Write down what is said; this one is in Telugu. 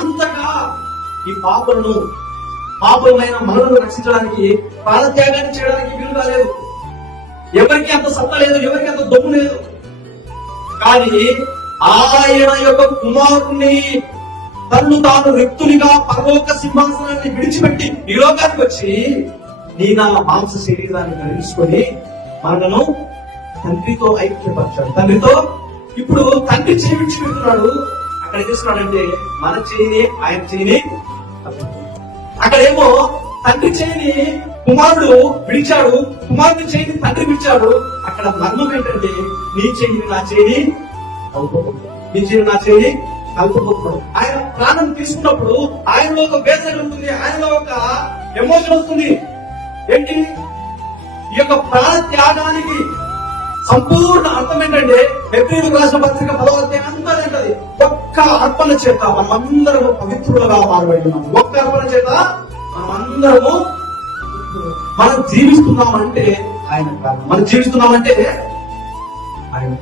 అంతగా ఈ పాపలను పాపలమైన మనలను రక్షించడానికి ప్రాణత్యాగాన్ని చేయడానికి వీలు కాలేదు. ఎవరికి అంత సత్తా లేదు ఎవరికి అంత దమ్ము లేదు. కానీ ఆయన యొక్క కుమారుణ్ణి తన్ను తాను రిక్తునిగా పరలోక సింహాసనాన్ని విడిచిపెట్టి ఈ లోకానికి వచ్చి నీ నా మాంస శరీరాన్ని కలిగించుకొని మనను తండ్రితో ఐక్యపరచాడు. తండ్రితో ఇప్పుడు తండ్రి చేయి విడిచిపెడుతున్నాడు అక్కడ ఏం మన చేయిని ఆయన చేయిని అక్కడేమో తండ్రి చేయని కుమారుడు విడిచాడు కుమారుడు చేయని తండ్రి విడిచాడు అక్కడ మర్మం ఏంటంటే నీ చేయిని నా చేయిని కలుపుకోకూడదు. నీ చేయిని నా చేయి కలుపుకోకూడదు. ఆయన ప్రాణం తీసుకున్నప్పుడు ఆయనలో ఒక వేదన ఉంటుంది ఆయనలో ఒక ఎమోషన్ వస్తుంది. ఏంటి? ఈ యొక్క ప్రాణ త్యాగానికి సంపూర్ణ అర్థం ఏంటంటే ఎప్రిల్ రాసిన పత్రిక పదవ ఒక్క అర్పణ చేత మనమందరము పవిత్రులుగా మారబడినాం ఒక్క అర్పణ చేత మనమందరము మనం జీవిస్తున్నామంటే ఆయన కారణం. మనం జీవిస్తున్నామంటే ఆయన